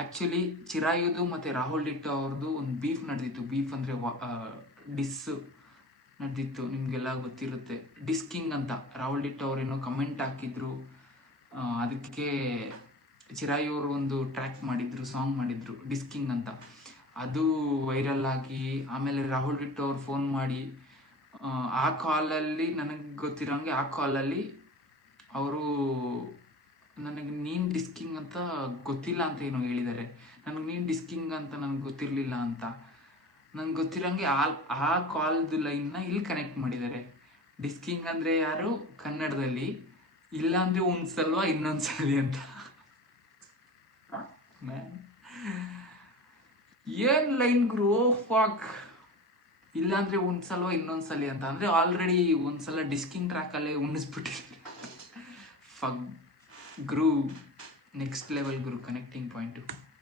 Actually ಚಿರಾಯುದು ಮತ್ತು Rahul ditto ಅವ್ರದ್ದು ಒಂದು ಬೀಫ್ ನಡೆದಿತ್ತು. ಬೀಫ್ ಅಂದರೆ ಡಿಸ್ ನಡೆದಿತ್ತು, ನಿಮಗೆಲ್ಲ ಗೊತ್ತಿರುತ್ತೆ. ಡಿಸ್ಕಿಂಗ್ ಅಂತ ರಾಹುಲ್ ಡಿಟ್ಟೋ ಅವರೇನೋ ಕಮೆಂಟ್ ಹಾಕಿದ್ರು, ಅದಕ್ಕೆ ಚಿರಾಯು ಅವರು ಒಂದು ಟ್ರ್ಯಾಕ್ ಮಾಡಿದ್ರು, ಸಾಂಗ್ ಮಾಡಿದ್ರು ಡಿಸ್ಕಿಂಗ್ ಅಂತ. ಅದು ವೈರಲ್ ಆಗಿ ಆಮೇಲೆ ರಾಹುಲ್ ಡಿಟ್ಟೋ ಅವ್ರು ಫೋನ್ ಮಾಡಿ ಆ ಕಾಲಲ್ಲಿ ನನಗೆ ಗೊತ್ತಿರೋಂಗೆ ಆ ಕಾಲಲ್ಲಿ ಅವರು ನನಗೆ ನೀನು ಡಿಸ್ಕಿಂಗ್ ಅಂತ ಗೊತ್ತಿಲ್ಲ ಅಂತ ಏನೋ ಹೇಳಿದ್ದಾರೆ. ನನಗೆ ನೀನು ಡಿಸ್ಕಿಂಗ್ ಅಂತ ನನಗೆ ಗೊತ್ತಿರಲಿಲ್ಲ ಅಂತ. ನನಗೆ ಗೊತ್ತಿರೋಂಗೆ ಆ ಕಾಲ್ದು ಲೈನ್ನ ಇಲ್ಲಿ ಕನೆಕ್ಟ್ ಮಾಡಿದ್ದಾರೆ. ಡಿಸ್ಕಿಂಗ್ ಅಂದರೆ ಯಾರು ಕನ್ನಡದಲ್ಲಿ, ಇಲ್ಲಾಂದರೆ ಒಂದು ಸಲ್ವ ಇನ್ನೊಂದು ಸಲಿ ಅಂತ. ಏನು ಲೈನ್ ಗ್ರೋ ಫಾಕ್, ಇಲ್ಲಾಂದರೆ ಒಂದು ಸಲ ಇನ್ನೊಂದು ಸಲ ಅಂತ. ಅಂದರೆ ಆಲ್ರೆಡಿ ಒಂದು ಸಲ ಡಿಸ್ಕಿಂಗ್ ಟ್ರ್ಯಾಕಲ್ಲೇ ಉಣಿಸ್ಬಿಟ್ಟಿದ್ದಾರೆ. Pug ಗ್ರೂ, next level ಗ್ರೂ, connecting point.